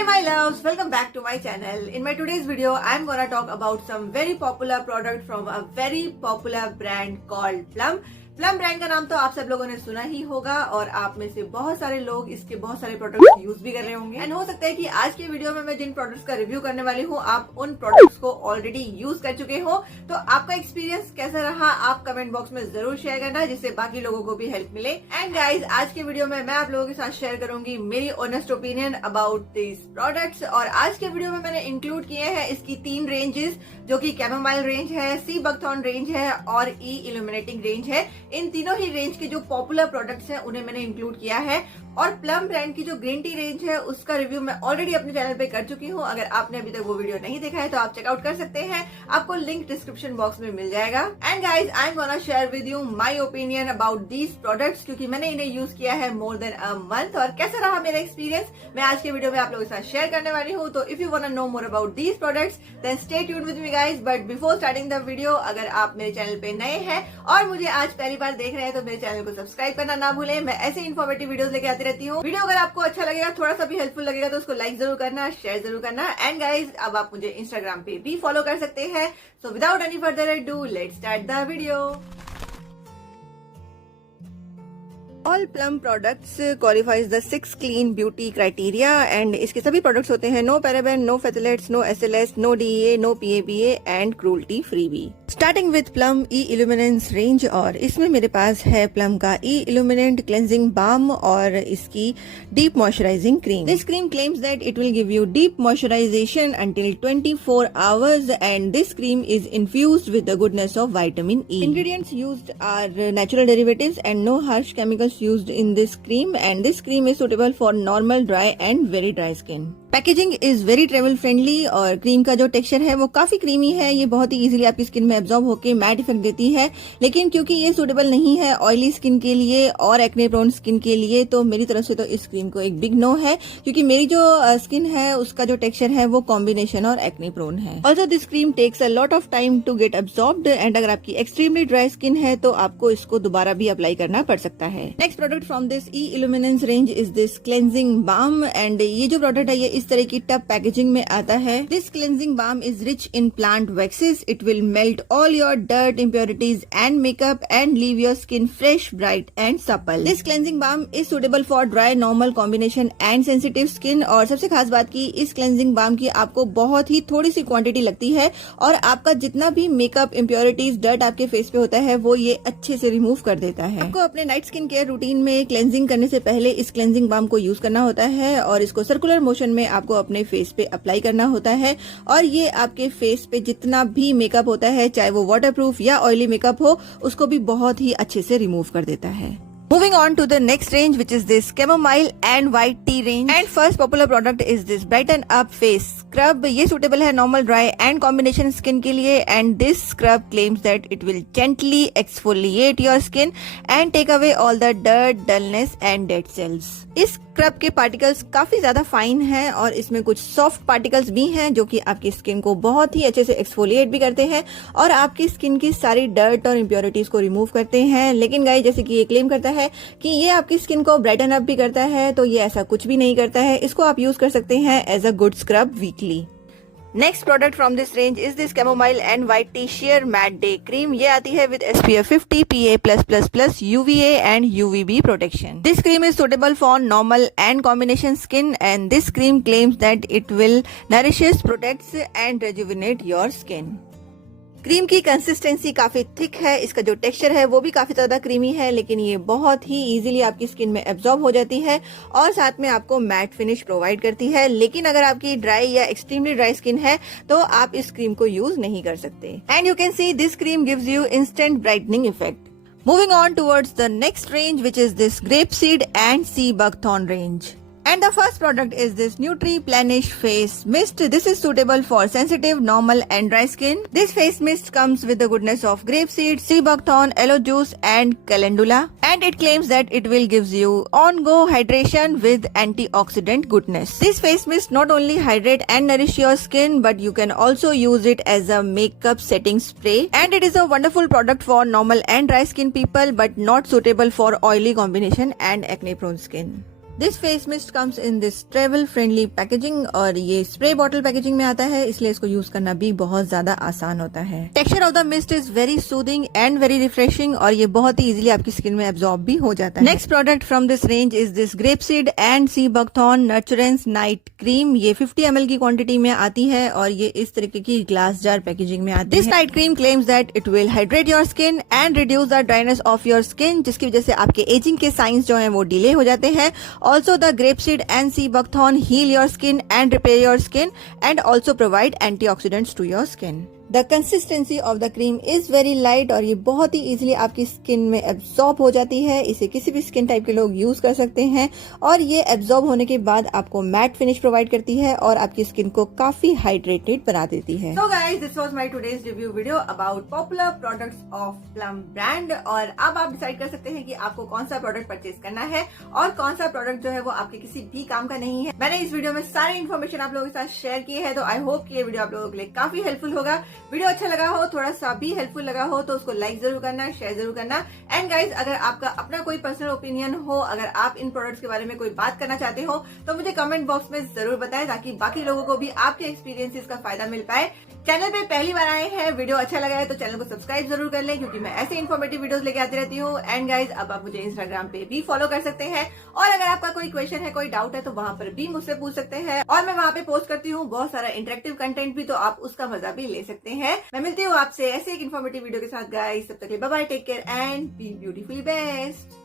Hey my loves, welcome back to my channel. In my today's video, I'm gonna talk about some very popular product from a very popular brand called Plum. Plum brand का नाम तो आप सब लोगों ने सुना ही होगा और आप में से बहुत सारे लोग इसके बहुत सारे प्रोडक्ट्स यूज भी कर रहे होंगे। एंड हो सकता है कि आज के वीडियो में मैं जिन प्रोडक्ट्स का रिव्यू करने वाली हूँ आप उन प्रोडक्ट्स को ऑलरेडी यूज कर चुके हो। तो आपका एक्सपीरियंस कैसा रहा आप कमेंट बॉक्स में जरूर शेयर करना जिससे बाकी लोगों को भी हेल्प मिले। एंड गाइज आज के वीडियो में मैं आप लोगों के साथ शेयर करूंगी मेरी honest opinion about this products. और आज के वीडियो में मैंने इंक्लूड किए हैं इसकी 3 रेंजेस जो कि कैमोमाइल रेंज है, सी बकथॉर्न रेंज है और ई इल्यूमिनेटिंग रेंज है। इन तीनों ही रेंज के जो पॉपुलर प्रोडक्ट्स हैं उन्हें मैंने इंक्लूड किया है। और प्लम ब्रांड की जो ग्रीन टी रेंज है उसका रिव्यू मैं ऑलरेडी अपने चैनल पे कर चुकी हूँ। अगर आपने अभी तक वो वीडियो नहीं देखा है तो आप चेकआउट कर सकते हैं, आपको लिंक डिस्क्रिप्शन बॉक्स में मिल जाएगा। And guys I am gonna share with you my opinion about these products क्योंकि मैंने इन्हें यूज किया है मोर देन अ मंथ। और कैसा रहा मेरा एक्सपीरियंस मैं आज के वीडियो में आप लोगों के साथ शेयर करने वाली हूँ। तो if you want to know more about these products then stay tuned with me guys. But before starting the video अगर आप मेरे चैनल पे नए हैं और मुझे आज पहली बार देख रहे हैं तो मेरे चैनल को सब्सक्राइब करना ना भूलें। मैं ऐसे इन्फॉर्मेटिव वीडियोस लेके आती रहती हूँ। वीडियो अगर आपको अच्छा लगेगा, थोड़ा सा भी हेल्पफुल लगेगा तो उसको लाइक जरूर करना, शेयर जरूर करना। एंड गाइज अब आप मुझे इंस्टाग्राम पे भी फॉलो कर सकते हैं। So without any further ado let's start the video. All Plum products qualifies the 6 clean beauty criteria and इसके सभी प्रोडक्ट्स होते हैं no paraben, no phthalates, no SLS, no DEA, no PABA and cruelty free भी। Starting with plum E illuminance range और इसमें मेरे पास है plum का ई इल्यूमिनेंट क्लेंजिंग बाम और इसकी deep moisturising cream. This cream claims that it will give you deep moisturisation until 24 hours and this cream is infused with the goodness of vitamin E. Ingredients used are natural derivatives and no harsh chemicals used in this cream and this cream is suitable for normal, dry and very dry skin. Packaging is very travel friendly और cream का जो texture है वो काफी creamy है। ये बहुत ही इजीली आपकी स्किन में एब्जॉर्ब होकर मैट इफेक्ट देती है, लेकिन क्योंकि ये सूटेबल नहीं है ऑयली स्किन के लिए और एक्ने प्रोन स्किन के लिए तो मेरी तरफ से तो इस क्रीम को एक बिग नो है क्योंकि मेरी जो स्किन है उसका जो टेक्सचर है वो कॉम्बिनेशन और एक्ने प्रोन है। Also this cream takes a lot of time to get absorbed and अगर आपकी एक्सट्रीमली ड्राई स्किन है तो आपको इसको दोबारा भी अप्लाई करना पड़ सकता है। Next product from this E illuminance range is this cleansing balm and ये जो प्रोडक्ट है ये इस तरह की टब पैकेजिंग में आता है। This cleansing balm is rich in plant waxes. It will melt all your dirt, impurities and makeup and leave your skin fresh, bright and supple. This cleansing balm is suitable for dry, normal combination and sensitive skin. और सबसे खास बात की इस cleansing balm की आपको बहुत ही थोड़ी सी क्वांटिटी लगती है और आपका जितना भी मेकअप, इम्प्योरिटीज, डर्ट आपके फेस पे होता है वो ये अच्छे से रिमूव कर देता है। आपको अपने नाइट स्किन केयर रूटीन में क्लेंजिंग करने से पहले इस क्लेंजिंग बाम को यूज करना होता है और इसको सर्कुलर मोशन में आपको अपने फेस पे अप्लाई करना होता है और ये आपके फेस पे जितना भी मेकअप होता है चाहे वो वाटरप्रूफ या ऑयली मेकअप हो उसको भी बहुत ही अच्छे से रिमूव कर देता है। Moving on to the next range which is this chamomile and white tea range and first popular product is this brighten up face scrub. ये suitable है normal, dry and combination skin के लिए and this scrub claims that it will gently exfoliate your skin and take away all the dirt, dullness and dead cells. इस scrub के particles काफी ज्यादा fine हैं और इसमें कुछ सॉफ्ट पार्टिकल्स भी हैं जो कि आपकी स्किन को बहुत ही अच्छे से एक्सफोलिएट भी करते हैं और आपकी स्किन की सारी डर्ट और इम्प्योरिटीज को रिमूव करते हैं। लेकिन गाइस जैसे कि ये क्लेम करता है कि ये आपकी स्किन को ब्राइटन अप भी करता है तो ये ऐसा कुछ भी नहीं करता है। इसको आप यूज कर सकते हैं as a good scrub weekly. Next product from this range is this chamomile and white tea shea matte day cream. ये आती है with SPF 50 PA+++ UVA and UVB protection. This cream is suitable for normal and combination skin and this cream claims that it will nourishes, protects and rejuvenate your skin. Cream की consistency काफी thick है, इसका जो texture है वो भी काफी ज्यादा क्रीमी है लेकिन ये बहुत ही इजीली आपकी स्किन में एब्जॉर्ब हो जाती है और साथ में आपको मैट फिनिश प्रोवाइड करती है। लेकिन अगर आपकी ड्राई या एक्सट्रीमली ड्राई स्किन है तो आप इस क्रीम को यूज नहीं कर सकते। And you can see this cream gives you instant brightening effect. Moving on towards the next range which is this grape seed and sea buckthorn range. And the first product is this Nutri-Plenish Face Mist. This is suitable for sensitive, normal and dry skin. This face mist comes with the goodness of grapeseed, sea buckthorn, aloe juice and calendula. And it claims that it will gives you on-go hydration with antioxidant goodness. This face mist not only hydrate and nourish your skin, but you can also use it as a makeup setting spray. And it is a wonderful product for normal and dry skin people, but not suitable for oily combination and acne prone skin. This face mist comes in this travel friendly packaging और ये spray bottle packaging में आता है, इसलिए इसको use करना भी बहुत ज्यादा आसान होता है। Texture of the mist is very soothing and very refreshing और ये बहुत ही इजीली आपकी स्किन में एब्जॉर्ब भी हो जाता है। Next product from this range is this grapeseed and sea buckthorn nurturance night cream. ये 50 ml की क्वांटिटी में आती है और ये इस तरीके की ग्लास जार पैकेजिंग में आती है। This night cream claims that it will hydrate your skin and reduce the dryness of your skin, जिसकी वजह से आपके एजिंग के साइंस जो हैं वो डिले हो जाते हैं। Also the grapeseed and sea buckthorn heal your skin and repair your skin and also provide antioxidants to your skin. The consistency of the cream is very light और ये बहुत ही इजीली आपकी स्किन में absorb हो जाती है। इसे किसी भी स्किन टाइप के लोग यूज कर सकते हैं और ये एब्जॉर्ब होने के बाद आपको मैट फिनिश प्रोवाइड करती है और आपकी स्किन को काफी हाइड्रेटेड बना देती है। So guys, this was my today's review video about popular products of Plum brand और अब आप डिसाइड कर सकते हैं कि आपको कौन सा प्रोडक्ट परचेज करना है और कौन सा प्रोडक्ट जो है वो आपके किसी भी काम का नहीं है। मैंने इस वीडियो में सारी इन्फॉर्मेशन आप लोगों के साथ शेयर की है, तो आई होप कि ये वीडियो आप लोगों के लिए काफी हेल्पफुल होगा। वीडियो अच्छा लगा हो, थोड़ा सा भी हेल्पफुल लगा हो तो उसको लाइक जरूर करना, शेयर जरूर करना। एंड गाइज, अगर आपका अपना कोई पर्सनल ओपिनियन हो, अगर आप इन प्रोडक्ट्स के बारे में कोई बात करना चाहते हो तो मुझे कमेंट बॉक्स में जरूर बताएं ताकि बाकी लोगों को भी आपके एक्सपीरियंसेस का फायदा मिल पाए। चैनल पे पहली बार आए हैं, वीडियो अच्छा लगा है तो चैनल को सब्सक्राइब जरूर कर लें क्योंकि मैं ऐसे इन्फॉर्मेटिव वीडियोस लेके आती रहती हूँ। एंड गाइज, अब आप मुझे इंस्टाग्राम पे भी फॉलो कर सकते हैं और अगर आपका कोई क्वेश्चन है, कोई डाउट है तो वहां पर भी मुझसे पूछ सकते हैं और मैं वहां पे पोस्ट करती हूँ बहुत सारा इंटरेक्टिव कंटेंट भी, तो आप उसका मजा भी ले सकते हैं। मैं मिलती हूँ आपसे ऐसे एक इन्फॉर्मेटिव वीडियो के साथ गाइस, तब तक के लिए bye bye, take care and be beautifully best.